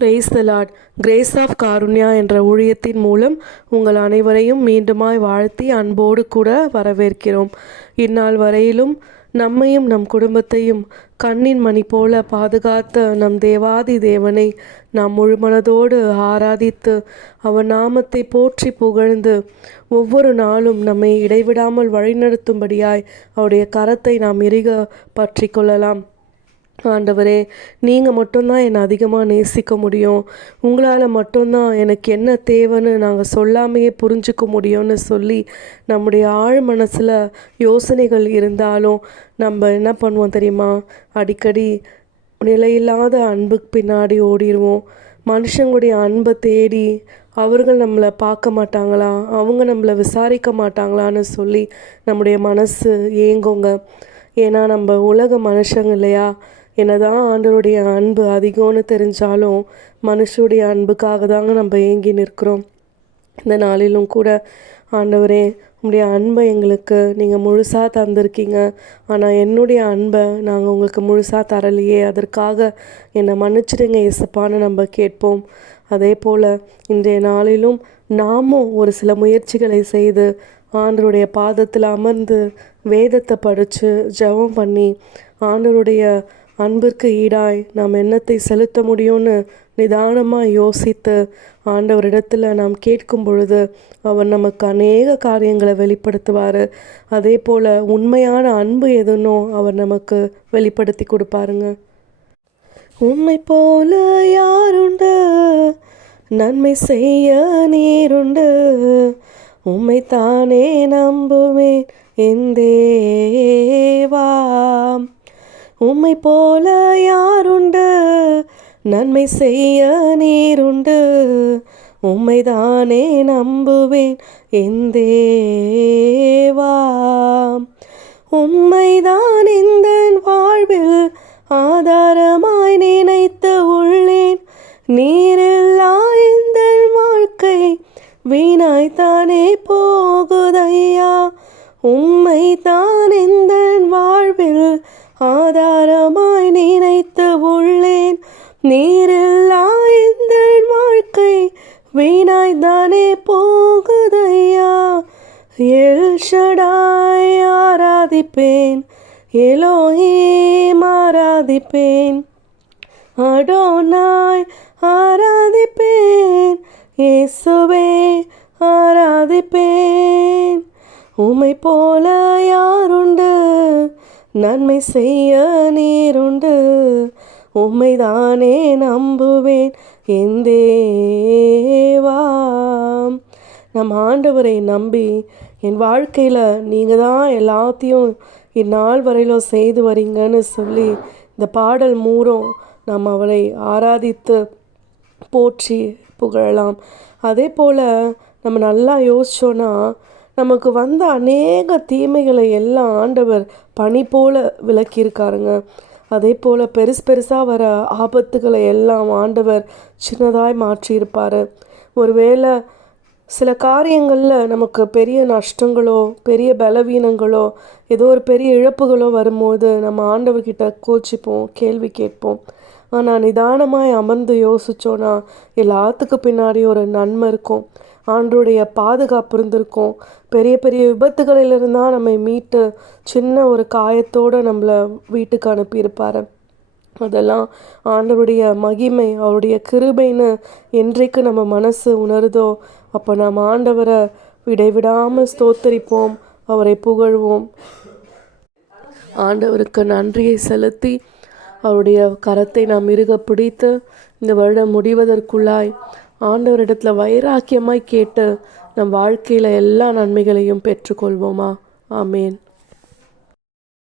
Price the Lord. Grace of Karunya என்ற ஊழியத்தின் மூலம் உங்கள் அனைவரையும் மீண்டுமாய் வாழ்த்தி அன்போடு கூட வரவேற்கிறோம். இந்நாள் வரையிலும் நம்மையும் நம் குடும்பத்தையும் கண்ணின் மணி போல பாதுகாத்த நம் தேவாதி தேவனை நாம் முழுமனதோடு ஆராதித்து அவர் நாமத்தை போற்றி புகழ்ந்து ஒவ்வொரு நாளும் நம்மை இடைவிடாமல் வழிநடத்தும்படியாய் அவருடைய கரத்தை நாம் இறுக பற்றி கொள்ளலாம். ஆண்டவரே, நீங்கள் மட்டும்தான் என்னை அதிகமாக நேசிக்க முடியும், உங்களால் மட்டும்தான் எனக்கு என்ன தேவைன்னு நாங்கள் சொல்லாமையே புரிஞ்சுக்க முடியும்னு சொல்லி நம்முடைய ஆழ் மனசில் யோசனைகள் இருந்தாலும் நம்ம என்ன பண்ணுவோம் தெரியுமா? அடிக்கடி நிலையில்லாத அன்புக்கு பின்னாடி ஓடிடுவோம். மனுஷங்களுடைய அன்பை தேடி அவர்கள் நம்மளை பார்க்க மாட்டாங்களா, அவங்க நம்மளை விசாரிக்க மாட்டாங்களான்னு சொல்லி நம்முடைய மனசு ஏங்குங்க. ஏன்னா நம்ம உலக மனுஷங்க இல்லையா? என்னதான் ஆண்டவருடைய அன்பு அதிகம்னு தெரிஞ்சாலும் மனுஷருடைய அன்புக்காக தாங்க நம்ம ஏங்கி நிற்கிறோம். இந்த நாளிலும் கூட ஆண்டவரே, உங்களுடைய அன்பை எங்களுக்கு நீங்கள் முழுசாக தந்திருக்கீங்க, ஆனால் என்னுடைய அன்பை நாங்கள் உங்களுக்கு முழுசாக தரலையே, அதற்காக என்னை மன்னிச்சிடுங்க இயேசுப்பான்னு நம்ம கேட்போம். அதே போல் இன்றைய நாளிலும் நாமும் ஒரு சில முயற்சிகளை செய்து ஆண்டவருடைய பாதத்தில் அமர்ந்து வேதத்தை படித்து ஜெபம் பண்ணி ஆண்டவருடைய அன்பிற்கு ஈடாய் நாம் எண்ணத்தை செலுத்த முடியும்னு நிதானமாக யோசித்து ஆண்டவரிடத்தில் நாம் கேட்கும் பொழுது அவர் நமக்கு அநேக காரியங்களை வெளிப்படுத்துவார். அதே போல் உண்மையான அன்பு எதுனோ அவர் நமக்கு வெளிப்படுத்தி கொடுப்பாருங்க. உண்மை போல யாருண்டு, நன்மை செய்ய நீருண்டு, உம்மைத்தானே நம்புவேன் என் தேவா. உம்மை போல யாருண்டு, நன்மை செய்ய நீருண்டு, உம்மைதானே நம்புவேன் என் தேவா. உம்மைதான் இந்த வாழ்வில் ஆதாரமாய் நினைத்து உள்ளேன், நீரில்லா இந்த வாழ்க்கை வீணாய்த்தானே போகுதையா. உம்மைதான் இந்த வாழ்வில் ஆதாரமாய் நினைத்து உள்ளேன், நீரில்லா இந்த வாழ்க்கை வீணாய்தானே போகுதையா. எல் ஷடாய் ஆராதிப்பேன், எலோஹீம் ஆராதிப்பேன், அடோனாய் ஆராதிப்பேன், இயேசுவே ஆராதிப்பேன். உம்மை போல யாருண்டு, நன்மை செய்ய நீருண்டு, உம்மைதானே நம்புவேன் என் தேவா. நம் ஆண்டவரை நம்பி என் வாழ்க்கையில் நீங்கள் தான் எல்லாத்தையும் இந்நாள் வரையிலும் செய்து வரீங்கன்னு சொல்லி இந்த பாடல் மூலம் நாம் அவரை ஆராதித்து போற்றி புகழலாம். அதே போல் நம்ம நல்லா யோசிச்சோன்னா நமக்கு வந்த அநேக தீமைகளை எல்லாம் ஆண்டவர் பனி போல விலக்கியிருக்காருங்க. அதே போல் பெருசாக வர ஆபத்துகளை எல்லாம் ஆண்டவர் சின்னதாய் மாற்றியிருப்பார். ஒருவேளை சில காரியங்களில் நமக்கு பெரிய நஷ்டங்களோ பெரிய பலவீனங்களோ ஏதோ ஒரு பெரிய இழப்புகளோ வரும்போது நம்ம ஆண்டவர்கிட்ட கோச்சிப்போம், கேள்வி கேட்போம். ஆனால் நிதானமாய் அமர்ந்து யோசித்தோன்னா எல்லாத்துக்கு பின்னாடி ஒரு நன்மை இருக்கும், ஆண்டவருடைய பாதுகாப்பு இருந்திருக்கும். பெரிய பெரிய விபத்துகளிலிருந்தால் நம்மை மீட்டு சின்ன ஒரு காயத்தோடு நம்மளை வீட்டுக்கு அனுப்பியிருப்பார். அதெல்லாம் ஆண்டவருடைய மகிமை, அவருடைய கிருபைன்னு என்றைக்கு நம்ம மனசு உணருதோ அப்போ நம்ம ஆண்டவரை இடைவிடாமல் ஸ்தோத்தரிப்போம், அவரை புகழ்வோம். ஆண்டவருக்கு நன்றியை செலுத்தி அவருடைய கரத்தை நாம் இறுக பிடித்து இந்த வருடம் முடிவதற்குள்ளாய் ஆண்டவரிடத்தில் வைராக்கியமாய் கேட்டு நம் வாழ்க்கையில் எல்லா நன்மைகளையும் பெற்றுக்கொள்வோமா? ஆமேன்.